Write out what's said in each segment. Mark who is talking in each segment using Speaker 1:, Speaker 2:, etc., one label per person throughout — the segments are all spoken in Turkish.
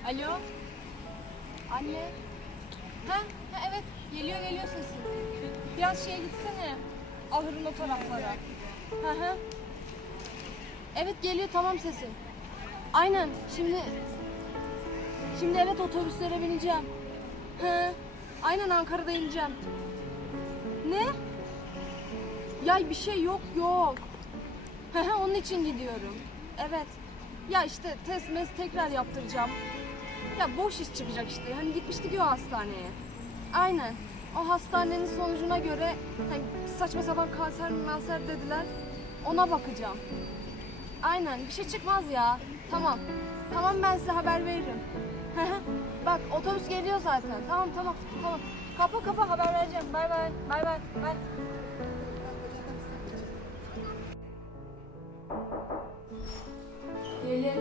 Speaker 1: Alo? Anne? Ha evet, geliyor sesin. Biraz şeye gitsene. Ahırın o taraflara. Hı. Evet geliyor, tamam sesin. Aynen, şimdi evet otobüslere bineceğim. Aynen Ankara'da ineceğim. Ne? Ya bir şey yok. Onun için gidiyorum. Evet. Ya işte test tekrar yaptıracağım. Ya boş iş çıkacak işte. Hani gitmiştik ya o hastaneye. Aynen. O hastanenin sonucuna göre hani saçma sapan kanser dediler. Ona bakacağım. Aynen. Bir şey çıkmaz ya. Tamam. Tamam, ben size haber veririm. Bak otobüs geliyor zaten. Tamam. Kapa haber vereceğim. Bay. Gelin.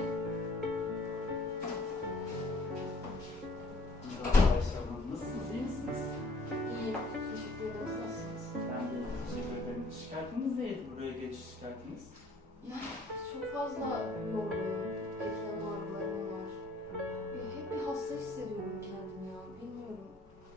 Speaker 2: Nasılsınız, iyi misiniz?
Speaker 1: İyiyim. Teşekkür ederim. Nasılsınız?
Speaker 2: Ben de teşekkür ederim. Şikayetiniz neydi, buraya geçiş şikayetiniz?
Speaker 1: Ya çok fazla yorgunum. Eklem ağrılarım var. Ya hep bir hasta hissediyorum kendimi ya. Bilmiyorum.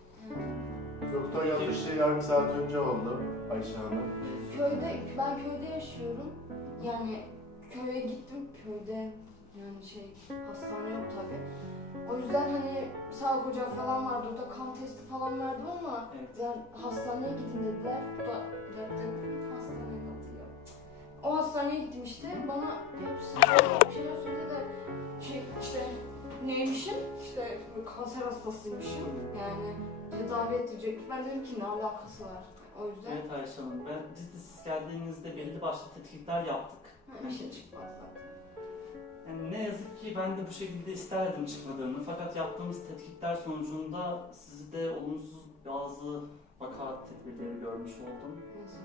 Speaker 1: Yani
Speaker 3: Doktor yanlışı yarım saat önce oldu Ayşe Hanım.
Speaker 1: ben köyde yaşıyorum. Yani köye gittim. Köyde yani hastane yok tabii. O yüzden hani sağlık ocağı falan vardı. Orada kan testi falan verdim ama
Speaker 2: Evet.
Speaker 1: yani hastaneye gidin dediler. Bu da hastaneye atıyor. O hastaneye gittim işte. Bana hepsi bir şeyler söyledi de işte neymişim? İşte kanser hastasıymışım. Yani tedavi edecek. Ben dedim ki ne alakası var? O yüzden
Speaker 2: Evet Ayşe Hanım, biz de siz geldiğinizde belli başlı tetkikler yaptık.
Speaker 1: bir şey çıkmaz zaten.
Speaker 2: Yani ne yazık ki ben de bu şekilde isterdim çıkmadığını, fakat yaptığımız tetkikler sonucunda sizde olumsuz bazı vaka tedbirleri görmüş oldum.
Speaker 1: Nasıl?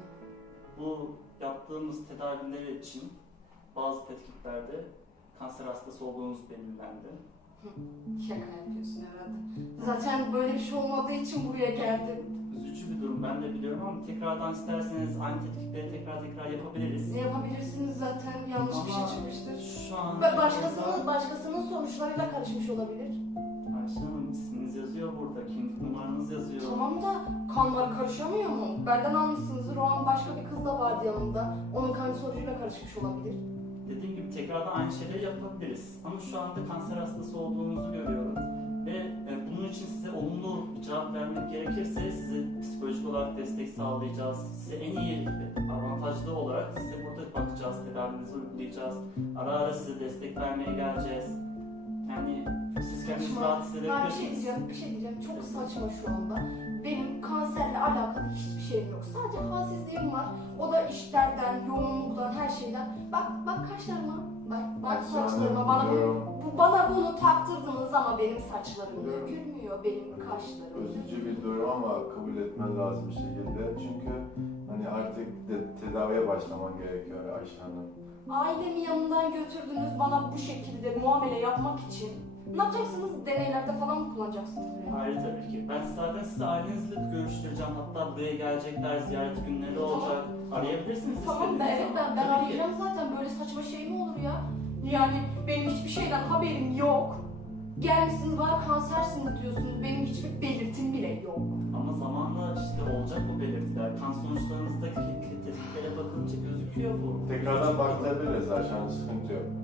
Speaker 2: Bu yaptığımız tedaviler için bazı tetkiklerde kanser hastası olduğunuz belirlendi.
Speaker 1: Şaka yapıyorsun herhalde. Zaten böyle bir şey olmadığı için buraya geldim.
Speaker 2: Üzücü bir durum, ben de biliyorum, ama tekrardan isterseniz aynı tetkikleri tekrar yapabiliriz.
Speaker 1: Ne yapabilirsiniz zaten, yanlış bir şey
Speaker 2: Ama
Speaker 1: çıkmıştır.
Speaker 2: Şu an
Speaker 1: Başkasının sonuçlarıyla karışmış olabilir.
Speaker 2: Ayşe Hanım, isminiz yazıyor burada, kimlik numaranız yazıyor.
Speaker 1: Tamam da kanlar karışamıyor mu? Benden almışsınızdır, o an başka bir kız da vardı yanımda. Onun kan sonucuyla karışmış olabilir.
Speaker 2: Dediğim gibi tekrardan aynı şeyleri yapabiliriz. Ama şu anda kanser hastası olduğunuzu görüyorum. Ve bunun için size olumlu bir cevap vermek gerekirse size psikolojik olarak destek sağlayacağız. Size en iyi avantajlı olarak size burada bakacağız, tedavinizi uygulayacağız. Ara size destek vermeye geleceğiz. Yani siz kendinizi rahat
Speaker 1: Ben
Speaker 2: hissedebilirsiniz.
Speaker 1: bir şey diyeceğim. Çok saçma şu anda. Benim kanserle alakalı hiçbir şeyim yok. Sadece halsizliğim var. O da işlerden, yoğunluktan, her şeyden. Bak kaşlarıma. Bak saçlarıma. Bana bunu taktırdınız ama benim saçlarım dökülmüyor. Benim kaşlarım.
Speaker 3: Üzücü bir durum ama kabul etmen lazım bir şekilde. Çünkü hani artık tedaviye başlaman gerekiyor Ayşe Hanım.
Speaker 1: Ailemi yanından götürdünüz bana bu şekilde muamele yapmak için. Ne yapacaksınız? Deneylerde falan mı kullanacaksınız beni?
Speaker 2: Hayır tabii ki. Ben zaten sizi ailenizle de görüştüreceğim. Hatta buraya gelecekler, ziyaret günleri olacak. Arayabilirsiniz
Speaker 1: Tamam
Speaker 2: istediğiniz zaman.
Speaker 1: ben
Speaker 2: Tabii ki.
Speaker 1: arayacağım zaten. Böyle saçma şey mi olur ya? Yani benim hiçbir şeyden haberim yok. Gelmişsiniz bana kansersiniz diyorsunuz. Benim hiçbir belirtim bile yok.
Speaker 2: Ama zamanla işte olacak bu belirtiler. Kan sonuçlarınızdaki tetkiklere bakınca gözüküyor bu.
Speaker 3: Tekrardan baktırabiliriz Ayşe Hanım, sıkıntı yok.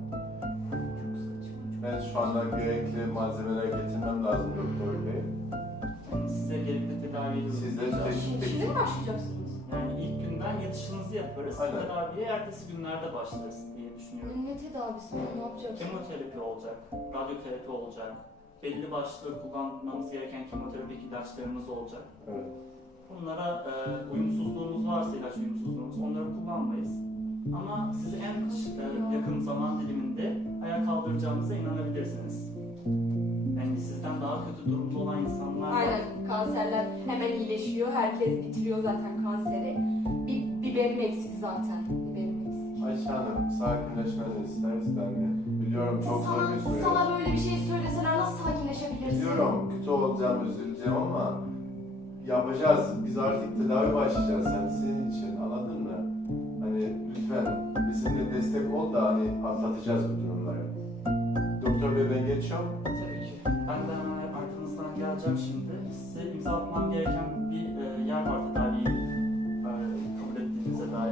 Speaker 3: Ben şu anda gerekli malzemeler getirmem lazım doktor bey.
Speaker 2: Yani size gerekli tedaviyi
Speaker 3: Siz de
Speaker 2: uygulayacağız.
Speaker 1: Şimdi mi başlayacaksınız?
Speaker 2: Yani ilk günden yatışınızı yaparız.
Speaker 3: Aynen.
Speaker 2: Tedaviye ertesi günlerde başlarız diye düşünüyorum.
Speaker 1: Ne tedavisi var? Ne yapacaksınız?
Speaker 2: Kemoterapi olacak, radyoterapi olacak. Belli başlı kullanmamız gereken kemoterapik ilaçlarımız olacak.
Speaker 3: Evet.
Speaker 2: Bunlara uyumsuzluğunuz varsa, ilaç uyumsuzluğunuz, onları kullanmayız. Ama sizi en yakın zaman diliminde ayağa kaldıracağımıza inanabilirsiniz. Yani sizden daha kötü durumda olan insanlar var.
Speaker 1: Aynen, kanserler hemen iyileşiyor. Herkes bitiriyor zaten kanseri. Biberim eksik zaten. Biberim eksik.
Speaker 3: Ayşe Hanım, sakinleşmeni isteriz de hani biliyorum çok zor bir süreç.
Speaker 1: Sana böyle bir şey söyleseler nasıl sakinleşebilirsin?
Speaker 3: Biliyorum kötü olacağım, üzüleceğim ama yapacağız. Biz artık tedavi başlayacağız senin için, anladın mı? Hani lütfen bizimle destek ol da hani atlatacağız bu durumları. Doktor bey ben geçiyorum.
Speaker 2: Tabii ki. Ben de hemen arkanızdan geleceğim şimdi. Size imza atmam gereken bir yer var tedaviyi kabul ettiğinize dair.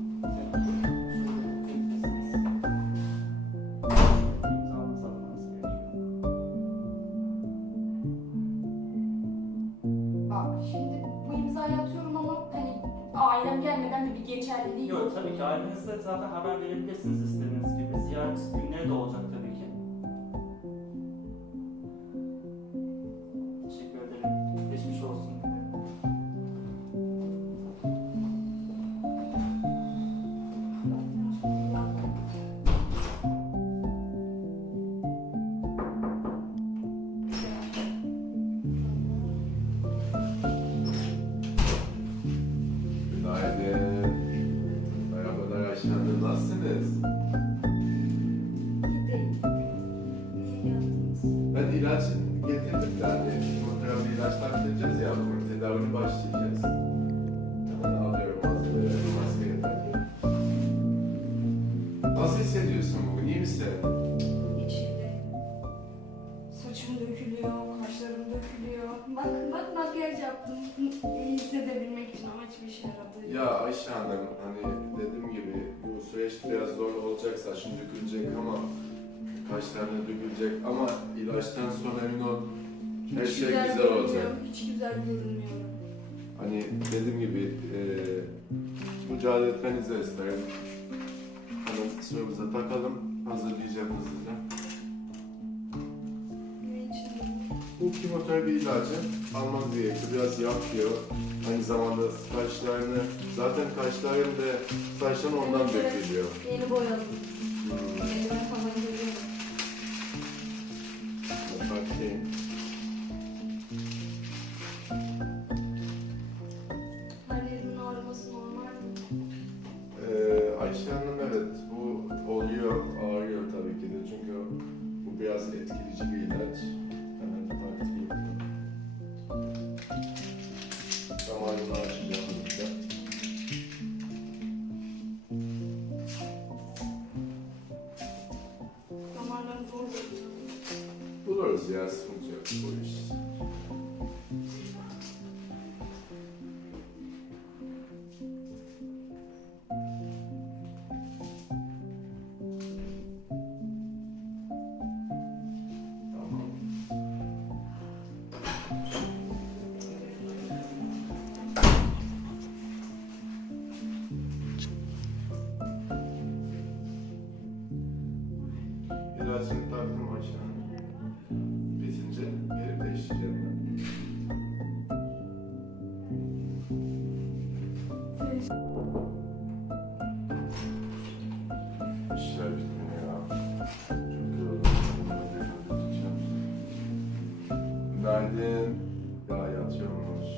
Speaker 2: İmzanızı atmanız gerekiyor.
Speaker 1: Bak şimdi bu imzayı atıyorum ama hani ailem gelmeden de bir geçerli değil.
Speaker 2: Yok tabii ki ailenizle zaten haber verebilirsiniz istediğiniz gibi. Ziyaret günleri de olacak tabii ki. Teşekkür ederim. Geçmiş olsun.
Speaker 3: Günaydın. Merhabalar Ayşe Hanım, nasılsınız?
Speaker 1: İyi değil. Niye geldiniz?
Speaker 3: Ben ilaç getirdim de hani kemoterapi ilaçlar vereceğiz ya, bu tedavine başlayacağız. Hemen alıyorum hazırlıyorum, maskeyi takıyorum. Nasıl hissediyorsun bugün, iyi misin?
Speaker 1: Hiç iyi değil. Saçım dökülüyor, kaşlarım dökülüyor. Bak makyaj yaptım. İyi hissedebilmek için ama hiçbir işe yaradı.
Speaker 3: Ya Ayşe Hanım, hani dediğim gibi bu süreç biraz zor olacak, saçın dökülecek ama kaşlarına dökülecek ama ilaçtan sonra emin ol her
Speaker 1: Hiç
Speaker 3: şey güzel
Speaker 1: görünmüyor,
Speaker 3: olacak.
Speaker 1: Hiç güzel görünmüyor.
Speaker 3: Hani dediğim gibi mücadele etmenizi isterim. Hemen sıramıza takalım, hazırlayacağım hızlıca.
Speaker 1: Ne için?
Speaker 3: Bu kemoterapi ilacı almanız gerekiyor, biraz yakıyor. Aynı zamanda kaşlarını, zaten kaşların ve saçların ondan
Speaker 1: Evet, evet.
Speaker 3: dökülüyor.
Speaker 1: Yeni boyadım. Elime falan görüyorum.
Speaker 3: Bakayım.
Speaker 1: Her yerimin ağrıması normal mi?
Speaker 3: Ayşe Hanım, evet bu oluyor, ağrıyor tabii ki de çünkü bu biraz etkileyici bir ilaç. Hemen takip ediyorum. Damarını açacağım burada.
Speaker 1: Damarlarım zor görüyor.
Speaker 3: Buluruz ya, sıkıntı yok bu iş. Tamam. İlacını taktım Ayşe Hanım. Bitince geri değiştireceğim ben. İşler bitmiyor ya. Çok yoruldum. Günaydın. Ya yatıyormuş.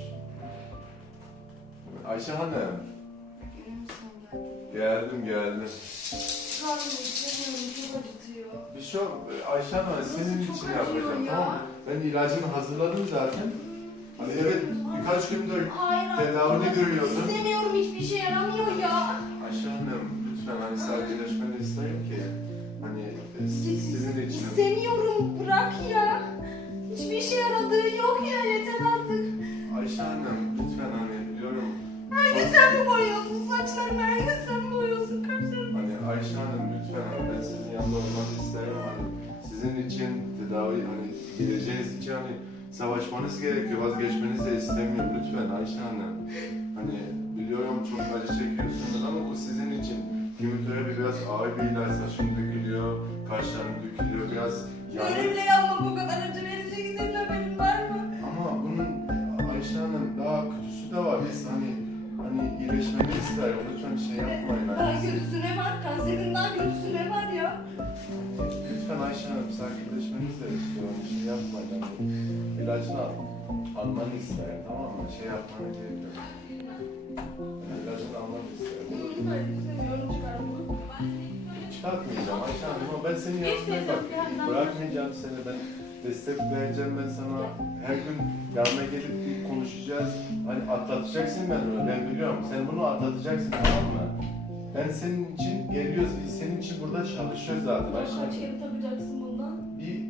Speaker 3: Ayşe Hanım.
Speaker 1: Benim sandalyem.
Speaker 3: Geldim.
Speaker 1: Karnım istemiyorum, çok acıtıyor.
Speaker 3: Bir şey yok. Ayşe Hanım senin
Speaker 1: Çok
Speaker 3: için
Speaker 1: acıyor
Speaker 3: yapacağım,
Speaker 1: ya.
Speaker 3: tamam mı? Ben ilacını hazırladım zaten. Hani evet birkaç gündür
Speaker 1: Hayır,
Speaker 3: tedavini
Speaker 1: hayır.
Speaker 3: görüyordum.
Speaker 1: İstemiyorum, hiçbir şey yaramıyor ya.
Speaker 3: Ayşe Hanım lütfen hani sakinleşmeni isterim ki hani sizin için.
Speaker 1: İstemiyorum, bırak ya. Hiçbir işe yaradığı yok ya, yeter artık.
Speaker 3: Ayşe Hanım lütfen hani biliyorum.
Speaker 1: Her gün sen mi boyuyorsun saçlarımı, her gün sen mi boyuyorsun kaşlarımı?
Speaker 3: Hani Ayşe Hanım lütfen hani ben sizin yanında olmanı isterim hani sizin için tedavi hani geleceğiniz için hani savaşmanız gerekiyor, vazgeçmenizi de istemiyorum lütfen Ayşe Hanım. Hani biliyorum çok acı çekiyorsunuz ama bu sizin için. Kemoterapi biraz ağır bir ilaç, saçım dökülüyor, kaşlarım dökülüyor biraz yani.
Speaker 1: Benimle yapma, bu kadar acı verecek, senin haberin var mı?
Speaker 3: Ama bunun Ayşe Hanım daha kötüsü de var. Biz hani iyileşmeni isterim. Lütfen şey yapmayın.
Speaker 1: Daha
Speaker 3: Hani.
Speaker 1: kötüsü ne var? Kanserin daha kötüsü ne var ya?
Speaker 3: Lütfen Ayşe Hanım sakinleşmenizi de istiyorum. Şey yapmayın. Hani. İlacını almanı isterim, tamam mı? Şey yapmana gerek yok. İlacını almanı isterim.
Speaker 1: Hayır, istemiyorum, çıkar bunu.
Speaker 3: Çıkartmayacağım Ayşe Hanım ama ben senin yanına bak. Bırakmayacağım seni ben. Destek vereceğim ben sana. Her gün yanına gelip konuşacağız. Hani atlatacaksın ben bunu. Ben biliyorum. Sen bunu atlatacaksın, tamam mı? Ben senin için geliyoruz. Biz senin için burada çalışıyoruz zaten Ayşe
Speaker 1: Kaç
Speaker 3: Hanım.
Speaker 1: kere takacaksın bundan?
Speaker 3: Bir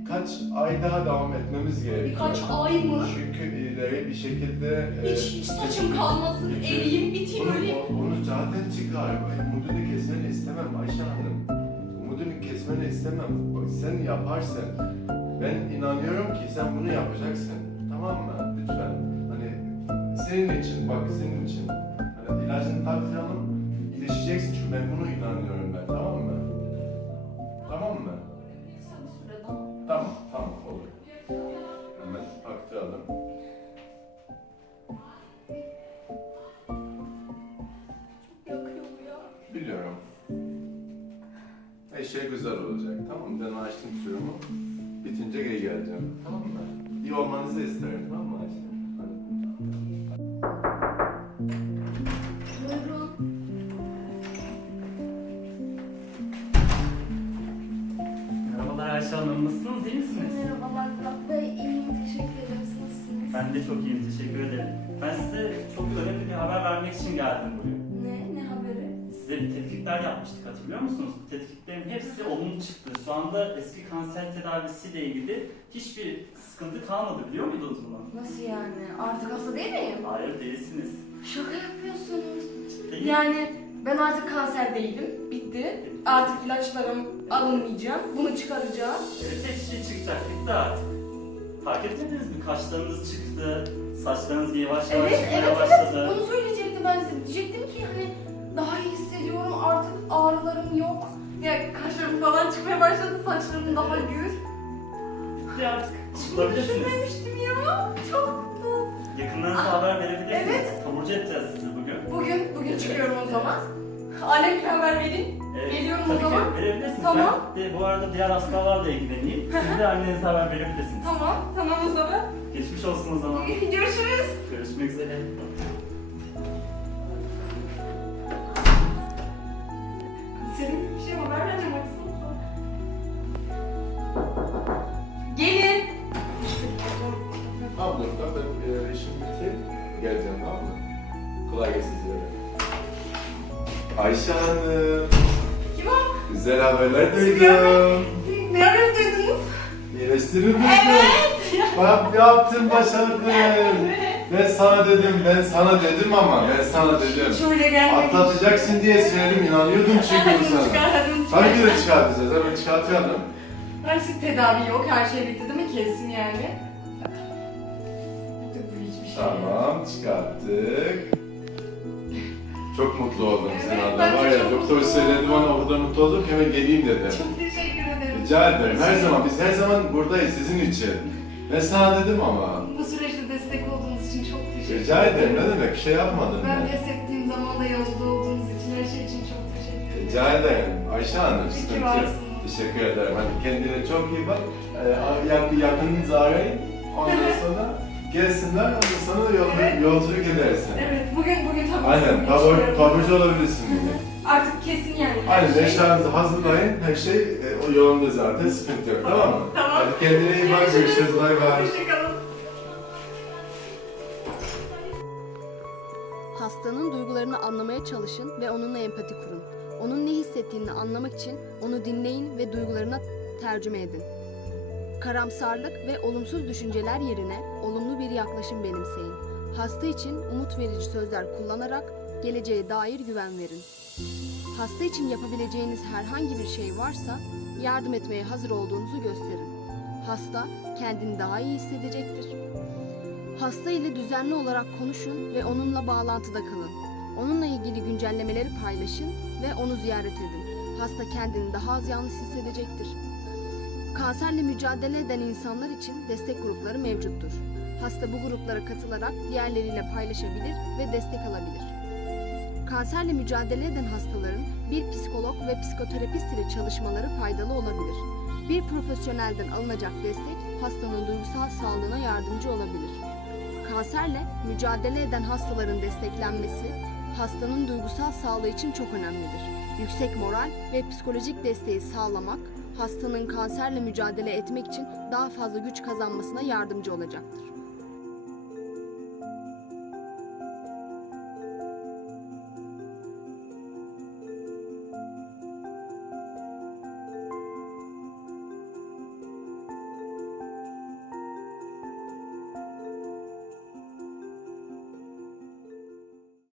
Speaker 3: birkaç ay daha devam etmemiz gerekiyor.
Speaker 1: Birkaç ay mı?
Speaker 3: Çünkü ileri bir şekilde...
Speaker 1: Hiç saçım kalmasın, eriyim, biteyim öyle.
Speaker 3: Onu zaten çıkar. Umudunu kesmeni istemem Ayşe Hanım. Umudunu kesmeni istemem. Bak, sen yaparsın. Ben inanıyorum ki sen bunu yapacaksın. Tamam mı? Lütfen. Hani senin için, bak senin için. Hani ilacını taktıralım, iyileşeceksin çünkü ben bunu inanıyorum ben. Tamam mı? Tamam mı?
Speaker 1: Kısa bir süre daha.
Speaker 3: Tamam olur. Hemen taktıralım.
Speaker 1: Çok yakıyor bu ya.
Speaker 3: Biliyorum. Her şey güzel olacak. Tamam mı? Ben açtım suyumu. Bitince geri geleceğim. Tamam mı? İyi olmanızı isterim. Tamam mı Ayşe?
Speaker 1: Buyurun.
Speaker 2: Merhabalar Ayşe Hanım, nasılsınız? İyi misiniz?
Speaker 1: Merhabalar Burak Bey, iyiyim, teşekkür ederim. Siz nasılsınız?
Speaker 2: Ben de çok iyiyim, teşekkür ederim. Ben size çok önemli bir haber vermek için geldim bugün.
Speaker 1: Ne haberi?
Speaker 2: Size bir tetkikler yapmıştık, hatırlıyor musunuz? Bu tetkiklerin hepsi olumlu çıktı. Şu anda eski kanser tedavisiyle ilgili hiçbir sıkıntı kalmadı, biliyor muydunuz bunu?
Speaker 1: Nasıl yani? Artık hasta değil miyim?
Speaker 2: Hayır, değilsiniz.
Speaker 1: Şaka yapıyorsunuz.
Speaker 2: Değil.
Speaker 1: Yani ben artık kanser değilim. Bitti. Artık ilaçlarım alınmayacak. Bunu çıkaracağım.
Speaker 2: Evet, her şey çıkacak, bitti artık. Fark etmediniz mi? Kaşlarınız çıktı, saçlarınız yavaş yavaş çıkmaya başladı.
Speaker 1: Bunu söyleyecektim ben size. Diyecektim ki hani daha iyi hissediyorum. Artık ağrılarım yok. Ya kaşlarım falan çıkmaya başladı. Saçlarım daha gür.
Speaker 2: Bitti artık.
Speaker 1: Bunu
Speaker 2: Çıkabilirsiniz.
Speaker 1: düşünmemiştim ya. Çok mutlu.
Speaker 2: Yakınlarınıza haber verebilirsiniz.
Speaker 1: Evet.
Speaker 2: Taburcu edeceğiz sizi bugün.
Speaker 1: Bugün çıkıyorum o zaman. Alemle haber verin.
Speaker 2: Evet,
Speaker 1: Geliyorum
Speaker 2: tabii
Speaker 1: o zaman.
Speaker 2: ki verebilirsiniz.
Speaker 1: Tamam.
Speaker 2: Ben de bu arada diğer hastalarla ilgileneyim. Siz de annenize haber verebilirsiniz.
Speaker 1: Tamam o zaman.
Speaker 2: Geçmiş olsun o zaman.
Speaker 1: Görüşürüz.
Speaker 2: Görüşmek üzere.
Speaker 1: Senin bir şey haber vereceğim baksana. Gelin.
Speaker 3: Ablam da ben işimi bitireyim. Geleceğim tamam mı? Kolay gelsin size. Ayşe Hanım.
Speaker 1: Kim o?
Speaker 3: Güzel haberler duydum.
Speaker 1: Ne haber duydunuz?
Speaker 3: İyileştirir misin? Bak yaptın başardın. Ben sana dedim ama ben sana dedim.
Speaker 1: Şöyle gelmek.
Speaker 3: Atlatacaksın diye söyledim, inanıyordum çünkü bu sana.
Speaker 1: Çıkardım.
Speaker 3: Tabii ki de çıkartacağız, hemen çıkartıyordum.
Speaker 1: Artık tedavi yok. Her şey bitti değil mi? Kesin yani. Artık bu hiçbir şey yok.
Speaker 3: Tamam, çıkarttık. Çok mutlu oldum
Speaker 1: Evet,
Speaker 3: sen
Speaker 1: ben de
Speaker 3: adam. Var ya,
Speaker 1: çok
Speaker 3: doktor
Speaker 1: mutlu
Speaker 3: söyledi bana o kadar mutlu oldum ki hemen geleyim dedi.
Speaker 1: Çok teşekkür ederim.
Speaker 3: Rica ederim, her zaman, biz her zaman buradayız sizin için. Ben sana dedim ama.
Speaker 1: Bu süreçte destek olduğunuz için çok teşekkür ederim.
Speaker 3: Rica ederim, ne demek, bir şey yapmadım
Speaker 1: Ben
Speaker 3: ben.
Speaker 1: pes ettiğim zaman da yanımda olduğunuz için her şey için çok teşekkür ederim.
Speaker 3: Rica ederim, Ayşe Hanım,
Speaker 1: İyi ki
Speaker 3: sıkıntı yok.
Speaker 1: varsınız.
Speaker 3: Teşekkür ederim, hadi kendine çok iyi bak. Yakınınızı arayın, ondan sonra gelsinler, ondan sonra
Speaker 1: Evet.
Speaker 3: yolculuk edersin.
Speaker 1: Evet, bugün tabii.
Speaker 3: Aynen, taburcu olabilirsin bugün.
Speaker 1: Artık kesin yani.
Speaker 3: Aynen, eşyalarınızı hazırlayın, her şey o yolunda zaten, sıkıntı yok, tamam mı?
Speaker 1: Tamam.
Speaker 3: Hadi kendine iyi bak, görüşürüz, bay bay.
Speaker 1: Hoşçakalın.
Speaker 4: Hastanın duygularını anlamaya çalışın ve onunla empati kurun. Onun ne hissettiğini anlamak için onu dinleyin ve duygularına tercüme edin. Karamsarlık ve olumsuz düşünceler yerine olumlu bir yaklaşım benimseyin. Hasta için umut verici sözler kullanarak geleceğe dair güven verin. Hasta için yapabileceğiniz herhangi bir şey varsa yardım etmeye hazır olduğunuzu gösterin. Hasta kendini daha iyi hissedecektir. Hasta ile düzenli olarak konuşun ve onunla bağlantıda kalın. Onunla ilgili güncellemeleri paylaşın ve onu ziyaret edin. Hasta kendini daha az yalnız hissedecektir. Kanserle mücadele eden insanlar için destek grupları mevcuttur. Hasta bu gruplara katılarak diğerleriyle paylaşabilir ve destek alabilir. Kanserle mücadele eden hastaların bir psikolog ve psikoterapist ile çalışmaları faydalı olabilir. Bir profesyonelden alınacak destek hastanın duygusal sağlığına yardımcı olabilir. Kanserle mücadele eden hastaların desteklenmesi hastanın duygusal sağlığı için çok önemlidir. Yüksek moral ve psikolojik desteği sağlamak hastanın kanserle mücadele etmek için daha fazla güç kazanmasına yardımcı olacaktır.